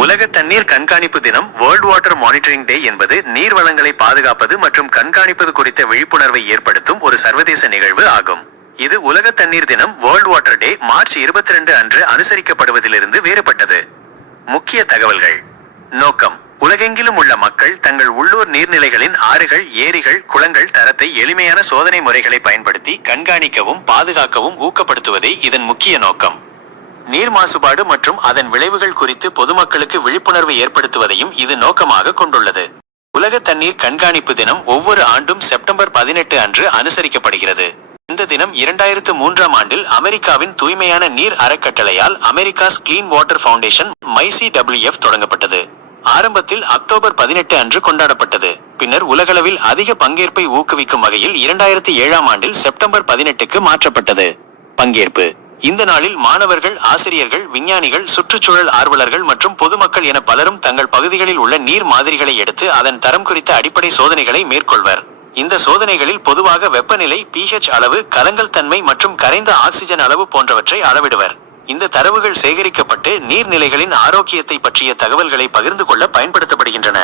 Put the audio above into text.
உலக தண்ணீர் கண்காணிப்பு தினம் வேர்ல்ட் வாட்டர் மானிட்டரிங் டே என்பது நீர் வளங்களை பாதுகாப்பது மற்றும் கண்காணிப்பது குறித்த விழிப்புணர்வை ஏற்படுத்தும் ஒரு சர்வதேச நிகழ்வு ஆகும். இது உலக தண்ணீர் தினம் வேர்ல்ட் வாட்டர் டே மார்ச் 22 அன்று அனுசரிக்கப்படுவதிலிருந்து வேறுபட்டது. முக்கிய தகவல்கள். நோக்கம். உலகெங்கிலும் உள்ள மக்கள் தங்கள் உள்ளூர் நீர்நிலைகளின் ஆறுகள் ஏரிகள் குளங்கள் தரத்தை எளிமையான சோதனை முறைகளை பயன்படுத்தி கண்காணிக்கவும் பாதுகாக்கவும் ஊக்கப்படுத்துவதே இதன் முக்கிய நோக்கம். நீர் மாசுபாடு மற்றும் அதன் விளைவுகள் குறித்து பொதுமக்களுக்கு விழிப்புணர்வு ஏற்படுத்துவதையும் இது நோக்கமாக கொண்டுள்ளது. உலக தண்ணீர் கண்காணிப்பு தினம் ஒவ்வொரு ஆண்டும் செப்டம்பர் பதினெட்டு அன்று அனுசரிக்கப்படுகிறது. இந்த தினம் இரண்டாயிரத்து மூன்றாம் ஆண்டில் அமெரிக்காவின் தூய்மையான நீர் அறக்கட்டளையால் அமெரிக்காஸ் கிளீன் வாட்டர் ஃபவுண்டேஷன் மைசி டபிள்யூஎஃப் தொடங்கப்பட்டது. ஆரம்பத்தில் அக்டோபர் பதினெட்டு அன்று கொண்டாடப்பட்டது. பின்னர் உலகளவில் அதிக பங்கேற்பை ஊக்குவிக்கும் வகையில் இரண்டாயிரத்தி ஏழாம் ஆண்டில் செப்டம்பர் பதினெட்டுக்கு மாற்றப்பட்டது. பங்கேற்பு. இந்த நாளில் மாணவர்கள் ஆசிரியர்கள் விஞ்ஞானிகள் சுற்றுச்சூழல் ஆர்வலர்கள் மற்றும் பொதுமக்கள் என பலரும் தங்கள் பகுதிகளில் உள்ள நீர் மாதிரிகளை எடுத்து அதன் தரம் குறித்த அடிப்படை சோதனைகளை மேற்கொள்வர். இந்த சோதனைகளில் பொதுவாக வெப்பநிலை பிஹெச் அளவு கலங்கல் தன்மை மற்றும் கரைந்த ஆக்சிஜன் அளவு போன்றவற்றை அளவிடுவர். இந்த தரவுகள் சேகரிக்கப்பட்டு நீர்நிலைகளின் ஆரோக்கியத்தை பற்றிய தகவல்களை பகிர்ந்து கொள்ள பயன்படுத்தப்படுகின்றன.